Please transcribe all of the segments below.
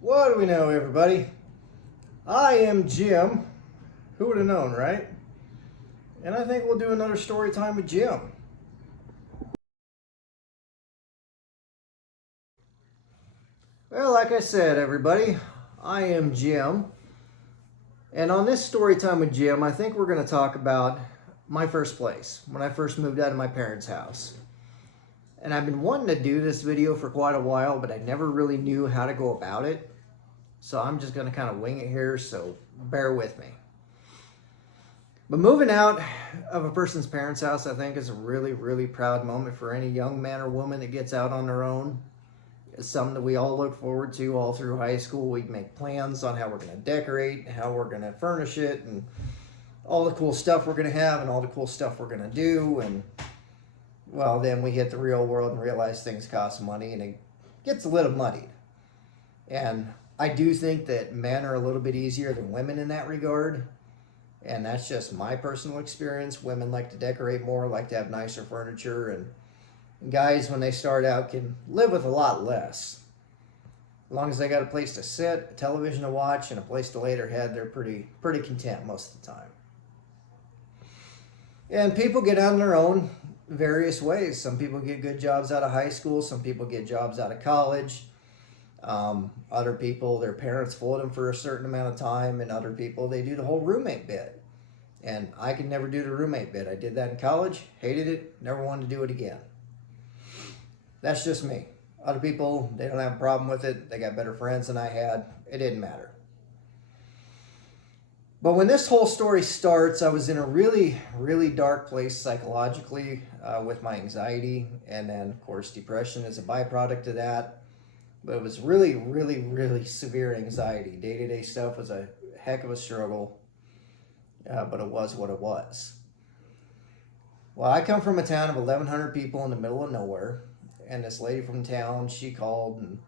What do we know, everybody? I am Jim. Who would have known, right? And I think we'll do another story time with Jim. Well, like I said, everybody, I am Jim. And on this story time with Jim, I think we're going to talk about my first place, when I first moved out of my parents' house. And I've been wanting to do this video for quite a while, but I never really knew how to go about it. So I'm just going to kind of wing it here, so bear with me. But moving out of a person's parents' house, I think, is a really, really proud moment for any young man or woman that gets out on their own. It's something that we all look forward to all through high school. We make plans on how we're going to decorate, how we're going to furnish it, and all the cool stuff we're going to have and all the cool stuff we're going to do. And, well, then we hit the real world and realize things cost money, and it gets a little muddied. And I do think that men are a little bit easier than women in that regard. And that's just my personal experience. Women like to decorate more, like to have nicer furniture, and guys, when they start out, can live with a lot less. As long as they got a place to sit, a television to watch, and a place to lay their head, they're pretty content most of the time. And people get on their own various ways. Some people get good jobs out of high school. Some people get jobs out of college. Other people, their parents fooled them for a certain amount of time, and other people, they do the whole roommate bit. And I could never do the roommate bit. I did that in college, hated it, never wanted to do it again. That's just me. Other people, they don't have a problem with it. They got better friends than I had. It didn't matter. But when this whole story starts, I was in a really, really dark place psychologically with my anxiety. And then, of course, depression is a byproduct of that. But it was really, really, really severe anxiety. Day-to-day stuff was a heck of a struggle, but it was what it was. Well, I come from a town of 1,100 people in the middle of nowhere, and this lady from town, she called and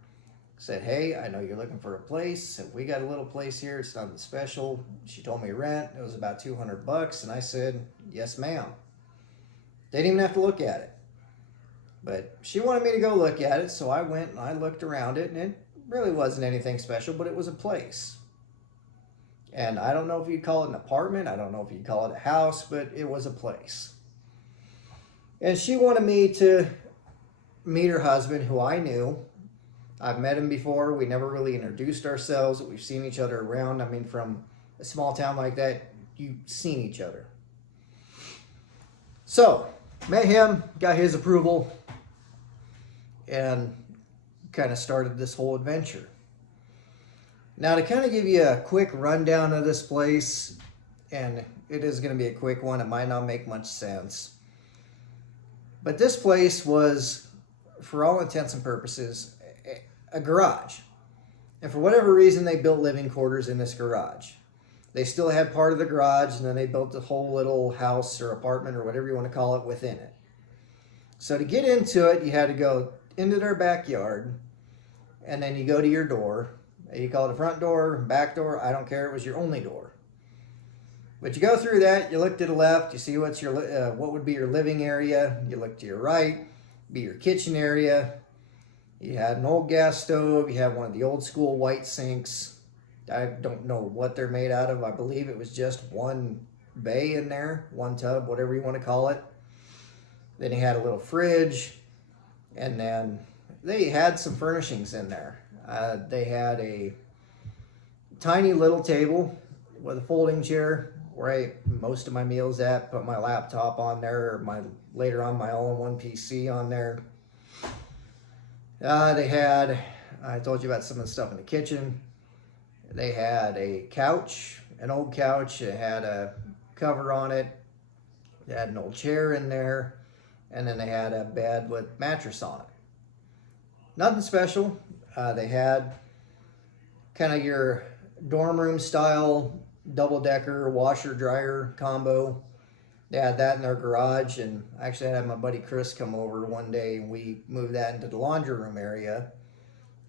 said, "Hey, I know you're looking for a place. We got a little place here. It's nothing special." She told me rent. It was about $200, and I said, "Yes, ma'am." They didn't even have to look at it. But she wanted me to go look at it, so I went and I looked around it, and it really wasn't anything special, but it was a place. And I don't know if you'd call it an apartment, I don't know if you'd call it a house, but it was a place. And she wanted me to meet her husband, who I knew. I've met him before. We never really introduced ourselves. We've seen each other around. I mean, from a small town like that, you've seen each other. So, met him, got his approval, and kind of started this whole adventure. Now, to kind of give you a quick rundown of this place, and it is going to be a quick one, it might not make much sense, but this place was, for all intents and purposes, a garage. And for whatever reason, they built living quarters in this garage. They still had part of the garage, and then they built a whole little house or apartment or whatever you want to call it within it. So to get into it, you had to go into their backyard, and then you go to your door. You call it a front door, back door, I don't care, it was your only door. But you go through that, you look to the left, you see what's your what would be your living area. You look to your right, be your kitchen area. You had an old gas stove, you had one of the old school white sinks. I don't know what they're made out of. I believe it was just one bay in there, one tub, whatever you want to call it. Then you had a little fridge, and then they had some furnishings in there. They had a tiny little table with a folding chair where I ate most of my meals at, put my laptop on there, or later on my all-in-one PC on there. They had, I told you about some of the stuff in the kitchen. They had a couch, an old couch. It had a cover on it. They had an old chair in there. And then they had a bed with mattress on it. Nothing special. They had kind of your dorm room style double-decker washer-dryer combo. They had that in their garage, and actually I had my buddy Chris come over one day, and we moved that into the laundry room area.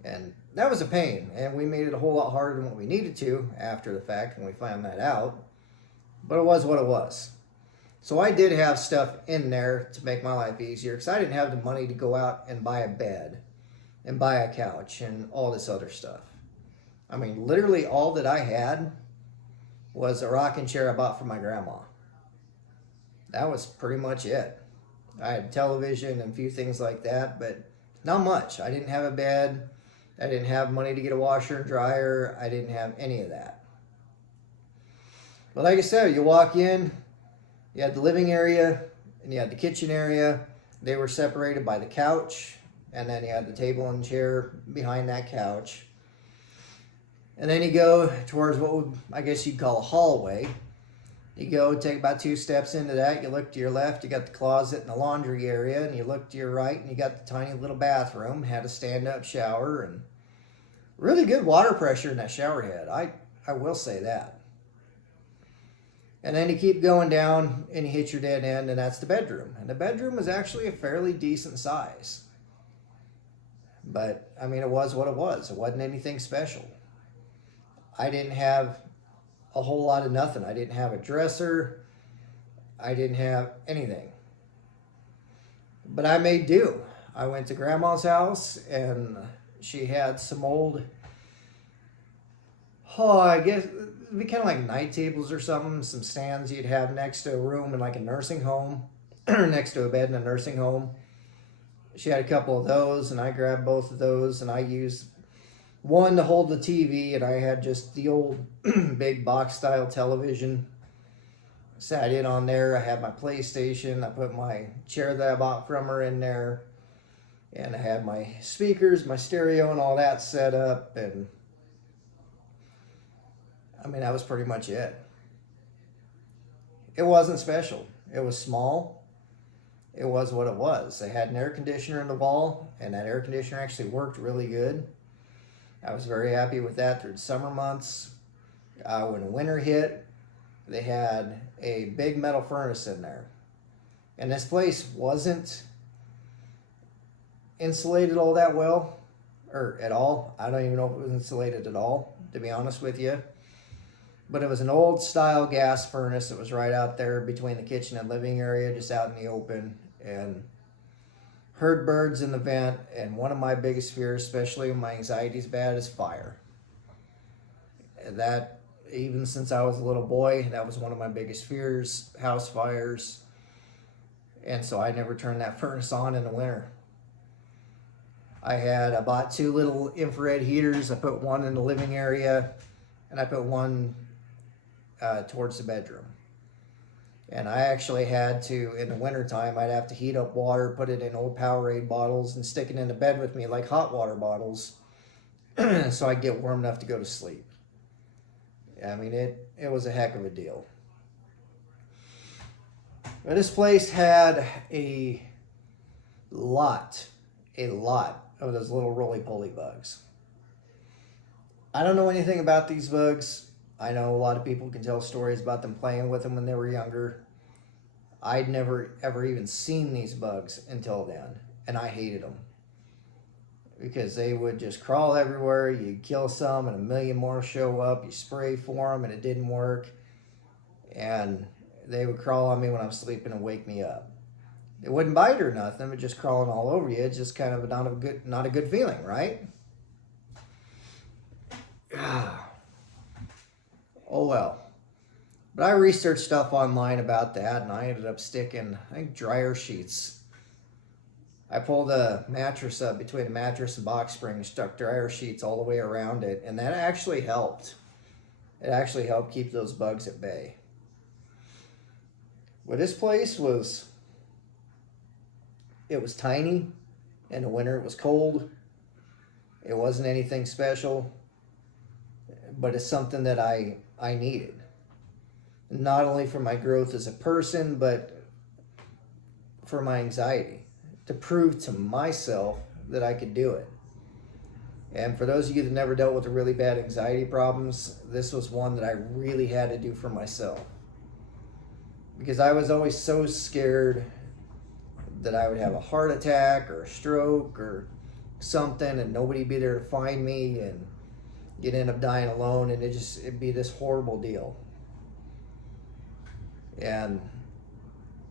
And that was a pain, and we made it a whole lot harder than what we needed to after the fact when we found that out. But it was what it was. So I did have stuff in there to make my life easier, because I didn't have the money to go out and buy a bed and buy a couch and all this other stuff. I mean, literally all that I had was a rocking chair I bought from my grandma. That was pretty much it. I had television and a few things like that, but not much. I didn't have a bed. I didn't have money to get a washer and dryer. I didn't have any of that. But like I said, you walk in, you had the living area and you had the kitchen area. They were separated by the couch, and then you had the table and chair behind that couch. And then you go towards what would, I guess you'd call a hallway. You go take about 2 steps into that. You look to your left, you got the closet and the laundry area, and you look to your right, and you got the tiny little bathroom. Had a stand-up shower, and really good water pressure in that shower head. I will say that. And then you keep going down, and you hit your dead end, and that's the bedroom. And the bedroom is actually a fairly decent size. But, I mean, it was what it was. It wasn't anything special. I didn't have a whole lot of nothing. I didn't have a dresser. I didn't have anything. But I made do. I went to Grandma's house, and she had some old, I guess it'd be kind of like night tables or something, some stands you'd have next to a room in like a nursing home, or next to a bed in a nursing home. She had a couple of those, and I grabbed both of those, and I used one to hold the TV, and I had just the old big box style television. Sat in on there. I had my PlayStation. I put my chair that I bought from her in there, and I had my speakers, my stereo, and all that set up. And I mean, that was pretty much it. It wasn't special. It was small. It was what it was. They had an air conditioner in the wall, and that air conditioner actually worked really good. I was very happy with that through the summer months. When winter hit, they had a big metal furnace in there. And this place wasn't insulated all that well, or at all. I don't even know if it was insulated at all, to be honest with you. But it was an old style gas furnace that was right out there between the kitchen and living area, just out in the open. And heard birds in the vent, and one of my biggest fears, especially when my anxiety's bad, is fire. And that, even since I was a little boy, that was one of my biggest fears, house fires. And so I never turned that furnace on in the winter. I bought 2 little infrared heaters. I put one in the living area, and I put one towards the bedroom. And I actually had to, in the wintertime, I'd have to heat up water, put it in old Powerade bottles, and stick it in the bed with me like hot water bottles so I'd get warm enough to go to sleep. I mean, it was a heck of a deal. But this place had a lot of those little roly-poly bugs. I don't know anything about these bugs. I know a lot of people can tell stories about them playing with them when they were younger. I'd never ever even seen these bugs until then, and I hated them. Because they would just crawl everywhere. You'd kill some and a million more show up. You spray for them and it didn't work. And they would crawl on me when I was sleeping and wake me up. It wouldn't bite or nothing, but just crawling all over you. It's just kind of not a good feeling, right? Oh well. But I researched stuff online about that, and I ended up sticking, I think, dryer sheets. I pulled a mattress up between the mattress and box spring, stuck dryer sheets all the way around it, and that actually helped. It actually helped keep those bugs at bay. But this place was tiny. In the winter it was cold. It wasn't anything special, but it's something that I needed. Not only for my growth as a person, but for my anxiety. To prove to myself that I could do it. And for those of you that never dealt with the really bad anxiety problems, this was one that I really had to do for myself. Because I was always so scared that I would have a heart attack or a stroke or something, and nobody'd be there to find me, and you'd end up dying alone, and it'd be this horrible deal. And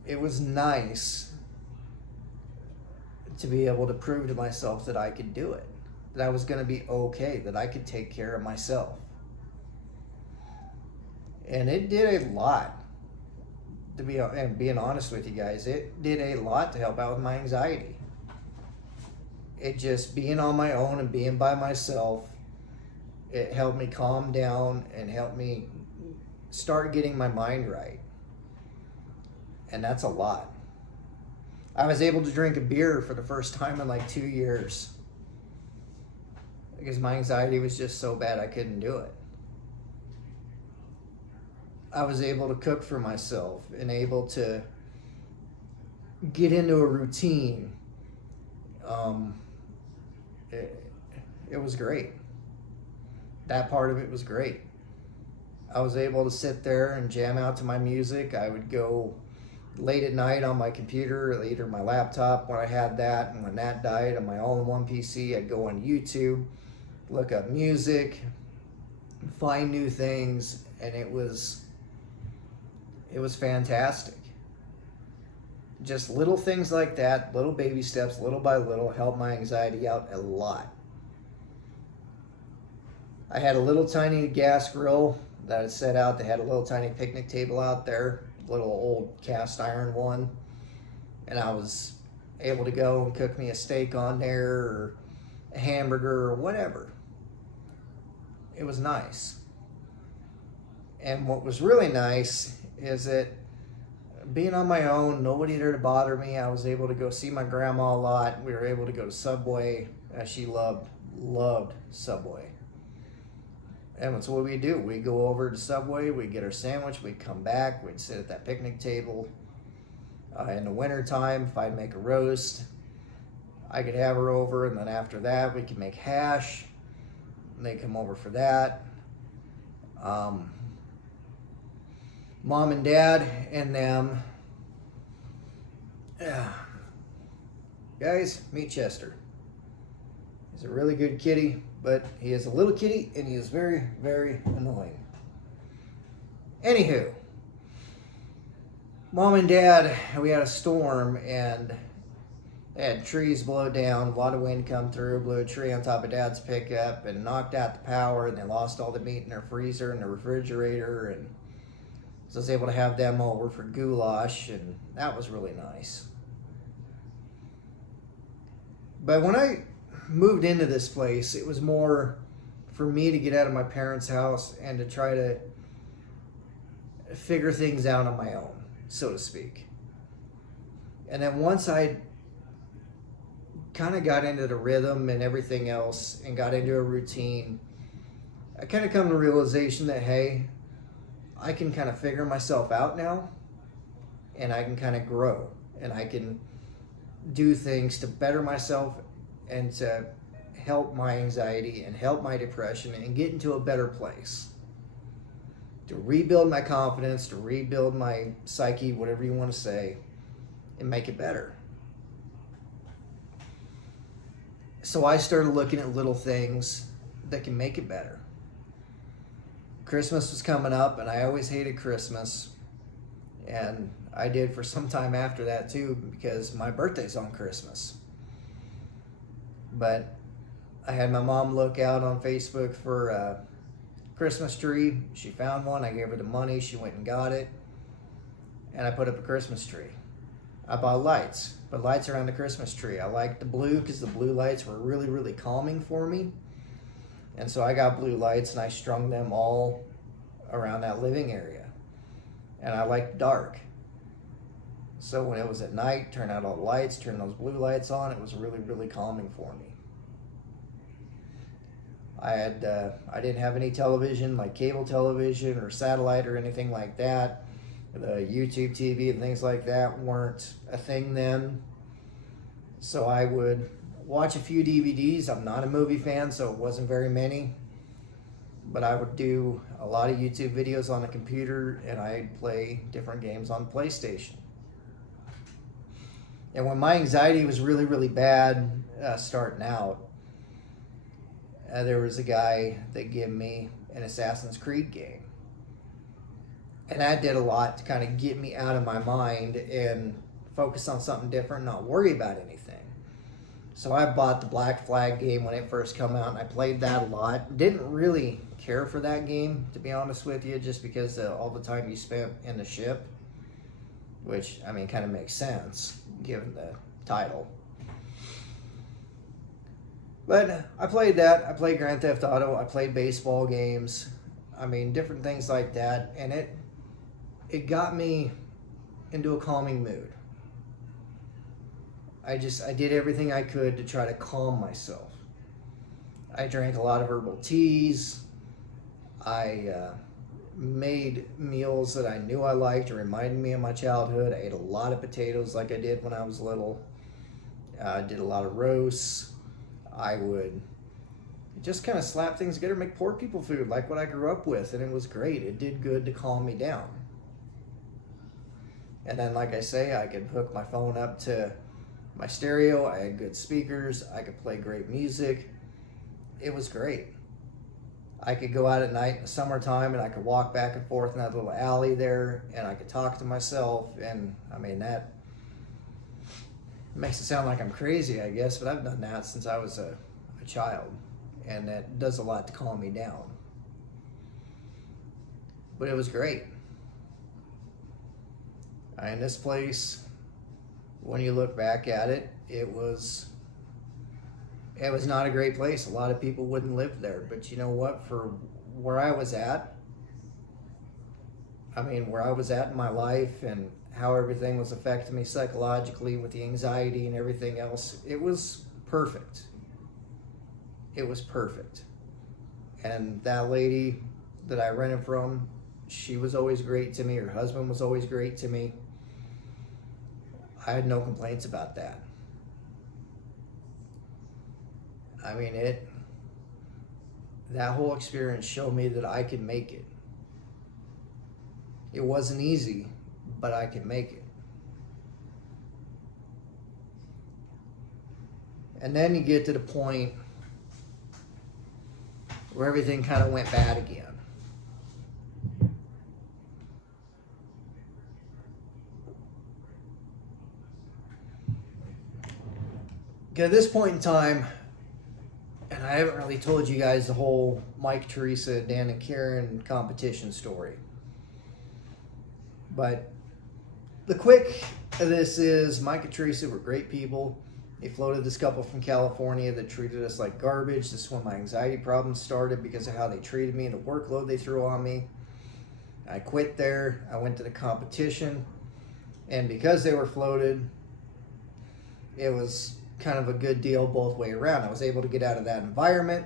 it was nice to be able to prove to myself that I could do it, that I was going to be okay, that I could take care of myself. And it did a lot, and being honest with you guys, it did a lot to help out with my anxiety. It just being on my own and being by myself, it helped me calm down and helped me start getting my mind right. And that's a lot. I was able to drink a beer for the first time in like 2 years because my anxiety was just so bad I couldn't do it. I was able to cook for myself and able to get into a routine. It was great. That part of it was great. I was able to sit there and jam out to my music. I would go late at night on my computer, or either my laptop when I had that, and when that died on my all-in-one PC, I'd go on YouTube, look up music, find new things, and it was fantastic. Just little things like that, little baby steps, little by little, helped my anxiety out a lot. I had a little tiny gas grill that I set out. They had a little tiny picnic table out there, little old cast iron one, and I was able to go and cook me a steak on there or a hamburger or whatever. It was nice. And what was really nice is that being on my own, nobody there to bother me. I was able to go see my grandma a lot. We were able to go to Subway. She loved Subway. And that's what we do. We go over to Subway, we get our sandwich, we'd come back, we'd sit at that picnic table. In the wintertime, if I'd make a roast, I could have her over, and then after that, we could make hash. And they'd come over for that. Mom and Dad and them. Guys, meet Chester. He's a really good kitty, but he is a little kitty and he is very, very annoying. Anywho, Mom and Dad, we had a storm and they had trees blow down, a lot of wind come through, blew a tree on top of Dad's pickup and knocked out the power, and they lost all the meat in their freezer and the refrigerator, and so I was able to have them over for goulash, and that was really nice. But when I moved into this place, it was more for me to get out of my parents' house and to try to figure things out on my own, so to speak. And then once I kind of got into the rhythm and everything else and got into a routine, I kind of come to the realization that, hey, I can kind of figure myself out now, and I can kind of grow, and I can do things to better myself and to help my anxiety and help my depression and get into a better place. To rebuild my confidence, to rebuild my psyche, whatever you want to say, and make it better. So I started looking at little things that can make it better. Christmas was coming up, and I always hated Christmas. And I did for some time after that too, because my birthday's on Christmas. But I had my mom look out on Facebook for a Christmas tree. She found one. I gave her the money. She went and got it. And I put up a Christmas tree. I bought lights. Put lights around the Christmas tree. I liked the blue because the blue lights were really, really calming for me. And so I got blue lights and I strung them all around that living area. And I liked dark. So when it was at night, turn out all the lights, turn those blue lights on, it was really, really calming for me. I didn't have any television, like cable television or satellite or anything like that. The YouTube TV and things like that weren't a thing then. So I would watch a few DVDs. I'm not a movie fan, so it wasn't very many. But I would do a lot of YouTube videos on the computer, and I'd play different games on PlayStation. And when my anxiety was really, really bad starting out, there was a guy that gave me an Assassin's Creed game. And that did a lot to kind of get me out of my mind and focus on something different, not worry about anything. So I bought the Black Flag game when it first came out, and I played that a lot. Didn't really care for that game, to be honest with you, just because of all the time you spent in the ship, which, I mean, kind of makes sense given the title. But I played that. I played Grand Theft Auto. I played baseball games. I mean, different things like that, and it got me into a calming mood. I did everything I could to try to calm myself. I drank a lot of herbal teas. I made meals that I knew I liked. It reminded me of my childhood. I ate a lot of potatoes like I did when I was little. I did a lot of roasts. I would just kind of slap things together, make poor people food like what I grew up with, and it was great. It did good to calm me down. And then, like I say, I could hook my phone up to my stereo. I had good speakers. I could play great music. It was great. I could go out at night in the summertime and I could walk back and forth in that little alley there and I could talk to myself. And I mean, that makes it sound like I'm crazy, I guess, but I've done that since I was a child. And that does a lot to calm me down. But it was great. And this place, when you look back at it, it was not a great place. A lot of people wouldn't live there. But you know what? For where I was at, I mean, where I was at in my life and how everything was affecting me psychologically with the anxiety and everything else, it was perfect. It was perfect. And that lady that I rented from, she was always great to me. Her husband was always great to me. I had no complaints about that. I mean, that whole experience showed me that I could make it. It wasn't easy, but I could make it. And then you get to the point where everything kind of went bad again. At this point in time, and I haven't really told you guys the whole Mike, Teresa, Dan, and Karen competition story. But the quick of this is Mike and Teresa were great people. They floated this couple from California that treated us like garbage. This is when my anxiety problems started because of how they treated me and the workload they threw on me. I quit there. I went to the competition. And because they were floated, it was kind of a good deal both way around. I was able to get out of that environment,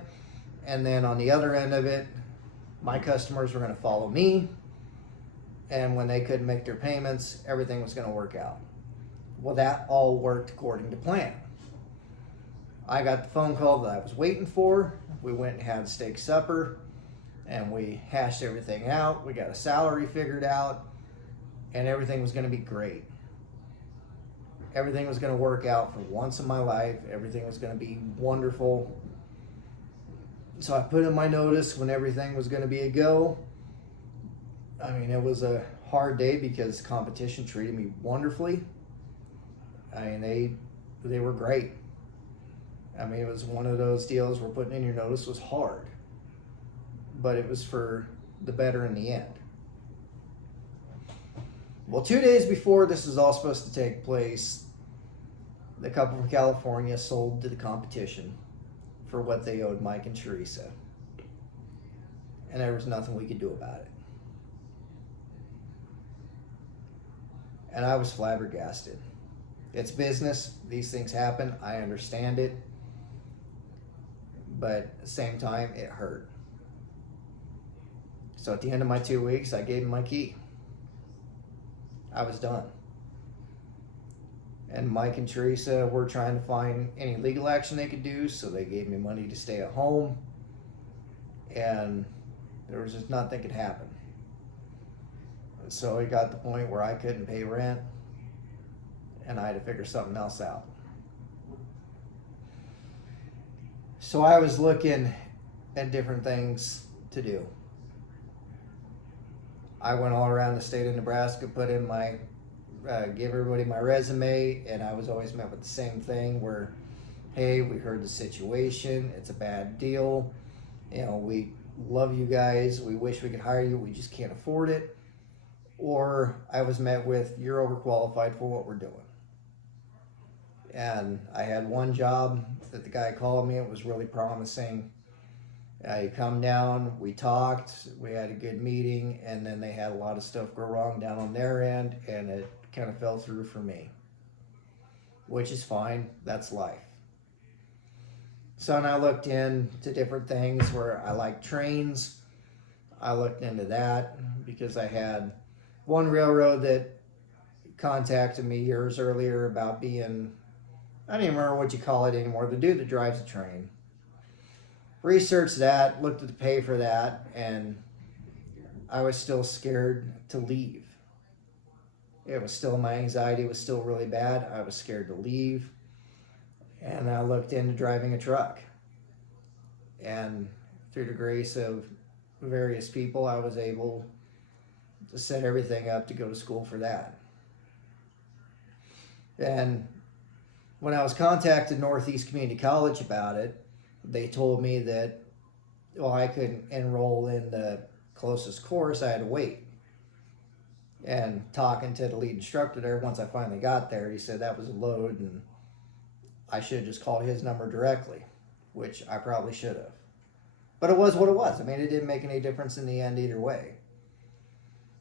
and then on the other end of it, my customers were going to follow me, and when they couldn't make their payments, everything was going to work out. Well, that all worked according to plan. I got the phone call that I was waiting for. We went and had steak supper, and we hashed everything out. We got a salary figured out, and everything was going to be great. Everything was going to work out for once in my life. Everything was going to be wonderful. So I put in my notice when everything was going to be a go. I mean, it was a hard day because competition treated me wonderfully. I mean, they were great. I mean, it was one of those deals where putting in your notice was hard. But it was for the better in the end. Well, 2 days before this was all supposed to take place, the couple from California sold to the competition for what they owed Mike and Teresa. And there was nothing we could do about it. And I was flabbergasted. It's business. These things happen. I understand it. But at the same time, it hurt. So at the end of my 2 weeks, I gave them my key. I was done. And Mike and Teresa were trying to find any legal action they could do, so they gave me money to stay at home. And there was just nothing could happen. So it got to the point where I couldn't pay rent, and I had to figure something else out. So I was looking at different things to do. I went all around the state of Nebraska, put in give everybody my resume, and I was always met with the same thing where, hey, we heard the situation, it's a bad deal, we love you guys, we wish we could hire you, we just can't afford it. Or I was met with, you're overqualified for what we're doing. And I had one job that the guy called me, it was really promising. I come down, we talked, we had a good meeting, and then they had a lot of stuff go wrong down on their end, and it kind of fell through for me. Which is fine, that's life. So then I looked into different things where I like trains. I looked into that because I had one railroad that contacted me years earlier about being, I don't even remember what you call it anymore, the dude that drives the train. Researched that, looked at the pay for that, and I was still scared to leave. It was still, my anxiety was still really bad. I was scared to leave. And I looked into driving a truck. And through the grace of various people, I was able to set everything up to go to school for that. And when I was contacted Northeast Community College about it, they told me that, well, I couldn't enroll in the closest course, I had to wait. And talking to the lead instructor there, once I finally got there, he said that was a load and I should have just called his number directly, which I probably should have. But it was what it was. I mean, it didn't make any difference in the end either way.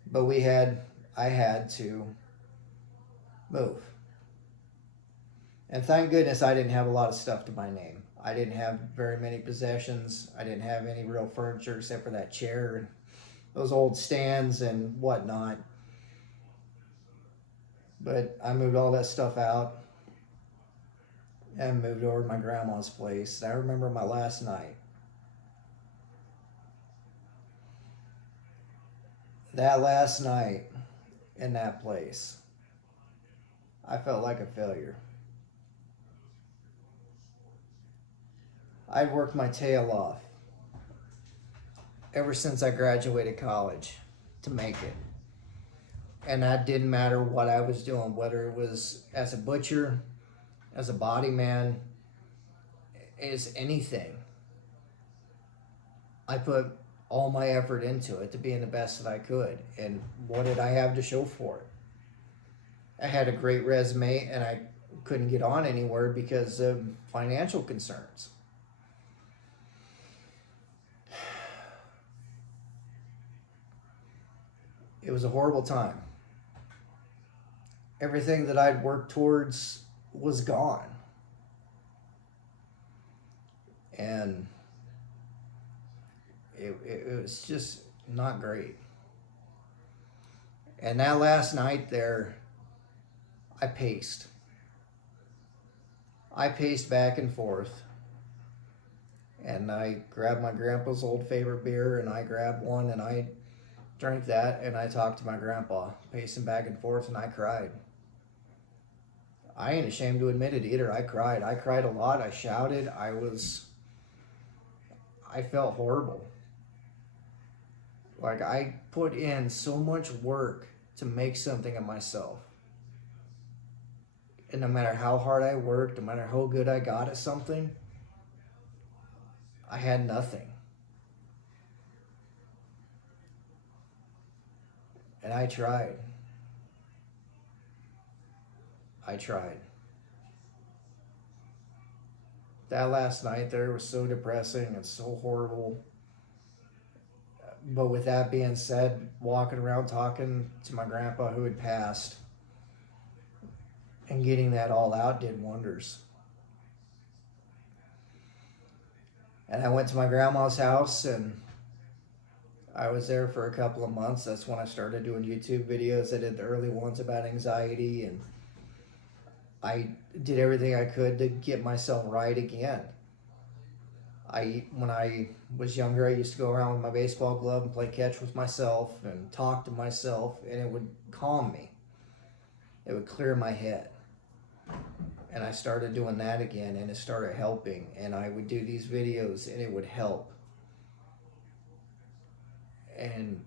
But I had to move. And thank goodness I didn't have a lot of stuff to my name. I didn't have very many possessions. I didn't have any real furniture except for that chair and those old stands and whatnot. But I moved all that stuff out and moved over to my grandma's place. And I remember my last night. That last night in that place, I felt like a failure. I'd worked my tail off ever since I graduated college to make it. And that didn't matter what I was doing, whether it was as a butcher, as a body man, as anything. I put all my effort into it to being the best that I could. And what did I have to show for it? I had a great resume and I couldn't get on anywhere because of financial concerns. It was a horrible time. Everything that I'd worked towards was gone. And it was just not great. And that last night there, I paced. I paced back and forth. And I grabbed my grandpa's old favorite beer and I grabbed one and I drank that and I talked to my grandpa, pacing back and forth, and I cried. I ain't ashamed to admit it either. I cried. I cried a lot. I shouted. I felt horrible. Like I put in so much work to make something of myself. And no matter how hard I worked, no matter how good I got at something, I had nothing. And I tried. That last night there was so depressing and so horrible. But with that being said, walking around talking to my grandpa who had passed and getting that all out did wonders. And I went to my grandma's house and I was there for a couple of months. That's when I started doing YouTube videos. I did the early ones about anxiety, and I did everything I could to get myself right again. When I was younger, I used to go around with my baseball glove and play catch with myself and talk to myself, and it would calm me. It would clear my head. And I started doing that again, and it started helping. And I would do these videos, and it would help. And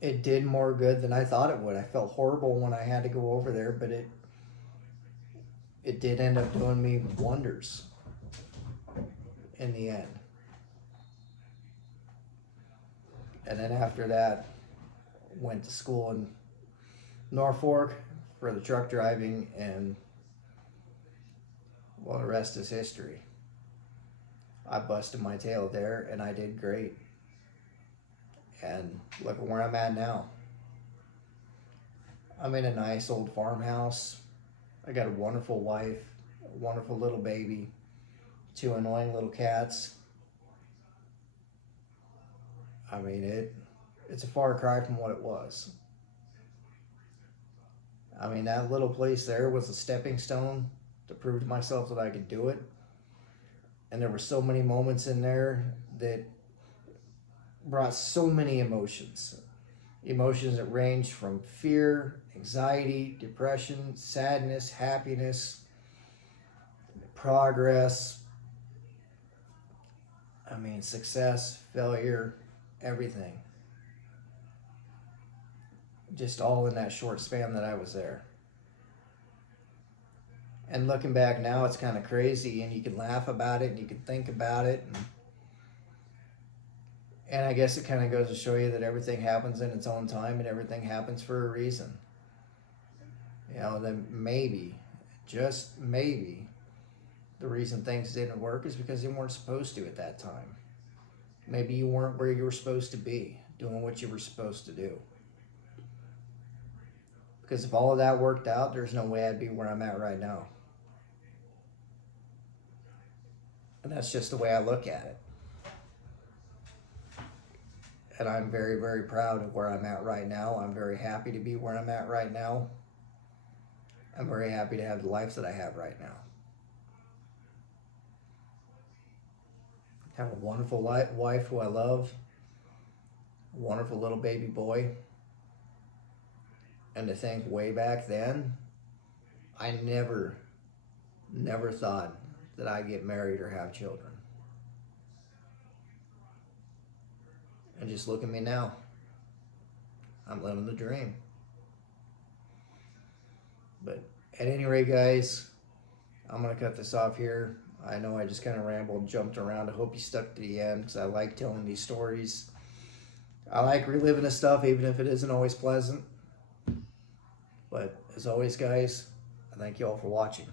it did more good than I thought it would. I felt horrible when I had to go over there, but it did end up doing me wonders. in the end. And then after that, went to school in Norfolk for the truck driving, and well, the rest is history. I busted my tail there and I did great. And look at where I'm at now. I'm in a nice old farmhouse. I got a wonderful wife, a wonderful little baby, 2 annoying little cats. I mean, it's a far cry from what it was. I mean, that little place there was a stepping stone to prove to myself that I could do it. And there were so many moments in there that brought so many emotions. Emotions that ranged from fear, anxiety, depression, sadness, happiness, progress. I mean, success, failure, everything. Just all in that short span that I was there. And looking back now, it's kind of crazy, and you can laugh about it and you can think about it. And I guess it kind of goes to show you that everything happens in its own time and everything happens for a reason. You know, then maybe, just maybe, the reason things didn't work is because they weren't supposed to at that time. Maybe you weren't where you were supposed to be, doing what you were supposed to do. Because if all of that worked out, there's no way I'd be where I'm at right now. And that's just the way I look at it. And I'm very, very proud of where I'm at right now. I'm very happy to be where I'm at right now. I'm very happy to have the life that I have right now. I have a wonderful wife who I love. A wonderful little baby boy. And to think way back then, I never thought that I'd get married or have children. And just look at me now. I'm living the dream. But at any rate, guys, I'm going to cut this off here. I know I just kind of rambled and jumped around. I hope you stuck to the end because I like telling these stories. I like reliving this stuff even if it isn't always pleasant. But as always, guys, I thank you all for watching.